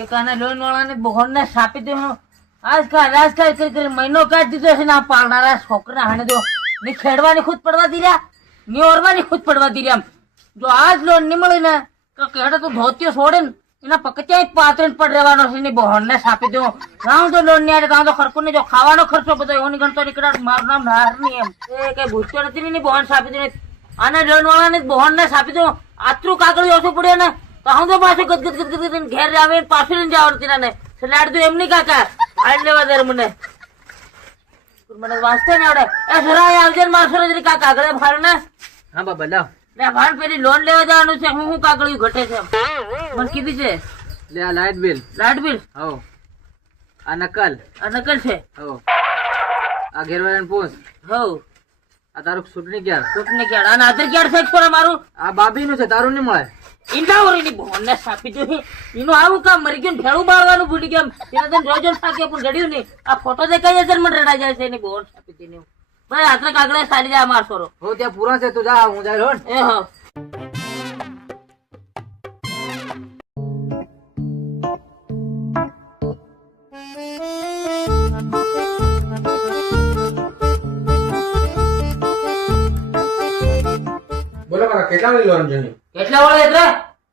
ટેકાના લોન વાળાને બહોળને સાપી દે આજકાલ કરી મહિનો કાઢી દીધો છે ને આ પાળનારા છોકરા હાણે જો ની ખેડવાની ખુદ પડવા દીધા ની ઓરવાની ખુદ પડવા દીધા જો આજ લોન નહીં મળી ને તો કેડે તો ધોતીઓ છોડે ને એના પકચ્યા પાત્રણ પડ રહેવાનો છે ને બહોળને સાપી દો ગામ તો લોન નહીં આવે ગામ તો ખર્ચો ને જો ખાવાનો ખર્ચો બધો એવો ગણતો નીકળે મારું નામ હાર નહીં એમ એ કઈ ભૂસ્યો નથી ને બહોળ સાપી દે આને લોન વાળાને બહોળને સાપી દો આટલું કાગળ ઓછું પડ્યો ને તો હું તો પાછું ગદગદ ઘેર આવે પાછું લઈને જવાનું ને સલાડ તો એમ નહીં કાકા આડ લેવા દે મને વાંચતે ને આવડે એ સરાય આવજે ને મારસો જરી કાકા આગળ ફાડ ને હા બાબા લાવ લે ભાન પેલી લોન લેવા જવાનું છે હું કાગળિયું ઘટે છે મને કીધી છે લે આ લાઇટ બિલ હો આ નકલ છે હો આ ઘેરવાળાને પૂછ હો આ તારું ચૂંટણી ક્યારે અને આધાર કાર્ડ છે પર મારું આ બાબીનું છે તારું નહીં મળે ઇન્ડાવરીની બોનને સાપી દો એનું આવું કામ મરી ગયું ભેળું બાળવાનું ભૂલી ગયા તેને તને જોજો થાકે પણ જડ્યું નહીં આ ફોટો દેખાય છે મને રડાઈ જાય છે એની બોન સાપી દીને ભાઈ આટલા કાગળે સારી જાય માર સોરો હો ત્યાં પૂરા છે તું જા હું જાય રોડ એ હા બોલો કાકા કેટલાની લોન જોઈએ કેટલા વાળે એટલે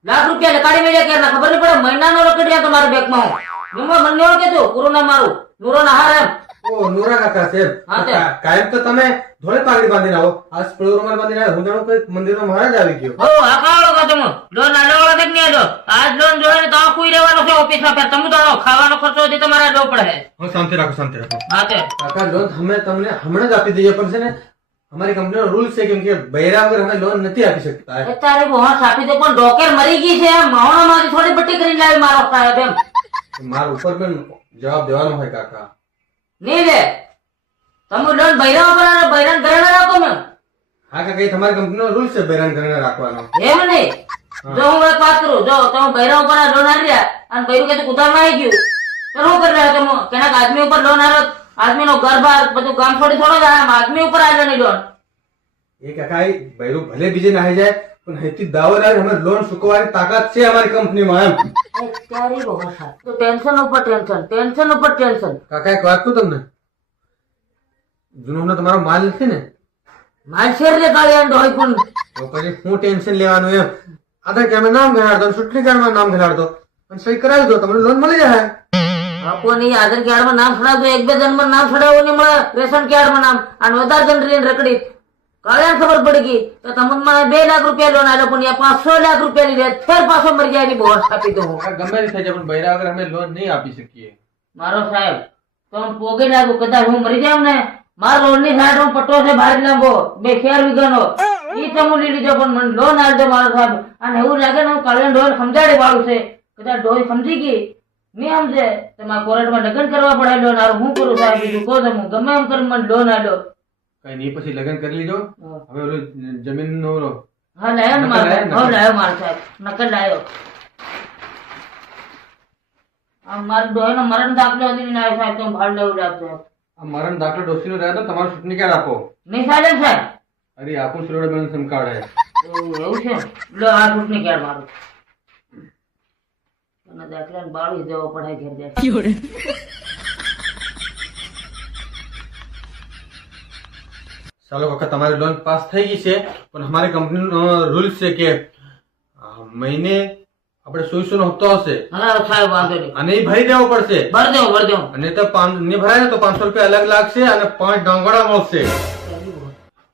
લાખ રૂપિયા લકાડી મેળ્યા કે ખબર નહીં પડે મહિનાનો રકડ્યા તમારા બેંકમાં હું મને ઓળખે તું પૂરું નામ મારું નૂરો નહાર એમ ઓ નુરા કાકા સાહેબ કાયમ તો તમે ધોળે પાઘડી બાંધીને આવો આજ પળોરમાં બાંધીને આવ્યો હું જાણું કઈ મંદિરમાં મહારાજ આવી ગયો હો આ કાળો કા તમે લોન આલો વાળા તક નહીં આલો આજ લોન જોડે ને તો કોઈ રહેવાનો છે ઓફિસમાં ફેર તમે તો ખાવાનો ખર્ચો હતી તમારા લો પડે હું શાંતિ રાખો હા તે કાકા લોન અમે તમને હમણાં જ આપી દઈએ પણ છે ને અમારી કંપનીનો રૂલ છે કેમ કે બૈરા વગર અમે લોન નથી આપી શકતા તારે બહોણ સાપી દે પણ ડોકેર મરી ગઈ છે મહોણામાંથી થોડી બટ્ટી કરી લાવી મારો સાહેબ એમ મારા ઉપર પણ જવાબ દેવાનો હોય કાકા નહીં રે તમે લોન બૈરા ઉપર બૈરાન ઘરે રાખો ને હા કાકા એ તમારી કંપનીનો રૂલ છે બૈરાન ઘરે રાખવાનો એમ નહીં જો હું એક વાત કરું જો તમે બૈરા ઉપર લોન આલી રહ્યા અને બૈરું કે કુદામાં આવી ગયું તો શું કરી રહ્યા તમે કેનાક આદમી ઉપર લોન આલો આદમીનો ઘર બાર બધું ગામ છોડી છોડો જાય આદમી ઉપર આવેલો નહીં લોન એ કાકા એ બૈરું ભલે બીજે નાહી જાય પણ હેતી દાવો લાવે અમે લોન ચૂકવવાની તાકાત છે અમારી કંપનીમાં એમ અત્યારે બહુ સારું તો ટેન્શન ઉપર ટેન્શન કાકા એક વાત કહું તમને જૂનો તમારો માલ નથી ને માલ શેર લે કાળિયા ડોય પણ તો પછી હું ટેન્શન લેવાનું એમ આધાર કાર્ડમાં નામ ઘટાડતો ચૂંટણી કાર્ડમાં નામ ઘટાડતો અને સહી કરાવી દો તમને લોન મળી જાય આપોની આધાર કાર્ડમાં નામ છડાવતો એક બે જણમાં નામ છડાવવું નહીં મળે રેશન કાર્ડમાં નામ અને વધારે જણ રહીને રખડી કાળિયાને ખબર પડી ગઈ તો તમને મને 2 લાખ રૂપિયા લોન આલ્યો પણ 500 લાખ રૂપિયા ની ફેર પાછો મરી જાય ની બોસ આપી દો ગમે તે થઈ જાય પણ બૈરા વગર અમે લોન નહીં આપી શકીએ મારો સાહેબ તમે પોગે લાગુ કદાચ હું મરી જાઉં ને મારો લોન ની સાઈડ પટ્ટો છે બહાર લાંબો 2 વીઘાનો ઈ તમે લઈ લીધો પણ મને લોન આલ દો મારો સાહેબ અને એવું લાગે ને હું કાળિયા ડોલ સમજાડી વાળું છે કદાચ ડોલ સમજી ગઈ નહીં સમજે તમારે કોર્ટમાં લગ્ન કરવા પડે લોન આલો હું કરું સાહેબ બીજું કહો તમે ગમે એમ કરી મને લોન આલો કઈ નહીં પછી લગ્ન કરી લીધો હવે ઓલો જમીન નો હા લાયો ને મારો સાહેબ નકલ લાયો આ મારો ડોહીનો મરણ દાખલો હતી ને આવ્યો સાહેબ તમે ભાડ લેવું લાગતો આ મરણ દાખલો ડોસીનો રહ્યો તો તમારો ચૂંટણી કાર્ડ આપો નહીં સાહેબ અરે આપું સુરડ બેન સિમ કાર્ડ હે એવું છે લો આ ચૂંટણી કાર્ડ મારું અને દાખલાને બાળી દેવો પડે ઘેર જાય ચાલો કાકા તમારી લોન પાસ થઈ ગઈ છે પણ અમારી કંપનીનો રૂલ છે કે મહિને આપણે 100 નો હપ્તો હશે હા સાહેબ વાંધો નહીં અને એ ભરી દેવો પડશે ભરી દેવો અને તો નહીં ભરાય ને તો 500 રૂપિયા અલગ લાગશે અને 5 ડાંગોડા મળશે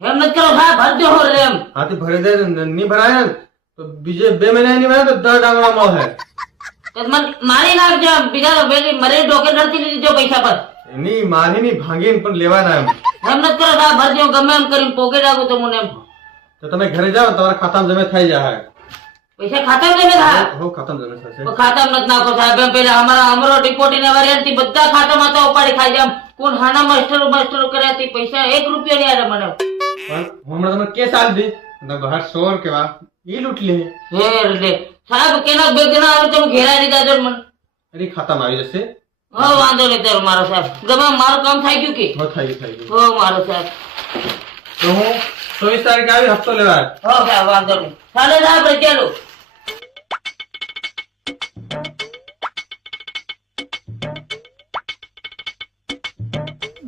એમ નથી કરો સાહેબ ભરી દેવો રે એમ હાથી ભરી દે નહીં ભરાય ને તો બીજે 2 મહિના નહીં ભરાય તો 10 ડાંગોડા મળશે મારી નાખજો બીજા મરી ડોકે ડરતી લીધો પૈસા પર એની મારી ની ભાંગીને પણ લેવાના એમ નથી કરો સાહેબ ભરજો ગમે એમ કરીને પોકે રાખો તો મને એમ તો તમે ઘરે જાઓ તમારા ખાતામાં જમે થઈ જાય પૈસા ખાતામાં જમે થાય હો ખાતામાં જમે થશે ખાતામાં નથી નાખો સાહેબ એમ પેલા અમારો ડિપોઝિટ ને વેરિયન્ટ થી બધા ખાતામાં તો ઉપાડી ખાઈ જાય કોણ હાના માસ્ટરો કર્યા તે પૈસા 1 રૂપિયા નહીં આલે મને પણ હમણાં તમે કેસ આલ દે અને બહાર 100 કેવા ઈ લૂટ લે હે રે સાહેબ કેના બેગના આવે તમે ઘેરા લીધા જો મને અરે ખાતામાં આવી જશે હો વાંધો નહીં તાર મારો સાહેબ ગમે મારું કામ થઈ ગયું કે હો થઈ ગયું હો મારો સાહેબ તો હું 24 તારીખે આવી હપ્તો લેવા હો સાહેબ વાંધો નહીં ચાલો સાહેબ ચાલો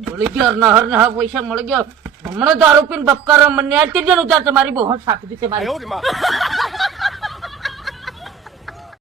મળી ગયો નહર નહર પૈસા મળી ગયો હમણાં દારૂ પીને બપકારો મને આરતી જ ઉતાર તમારી બહુ સાપી દીધી મારી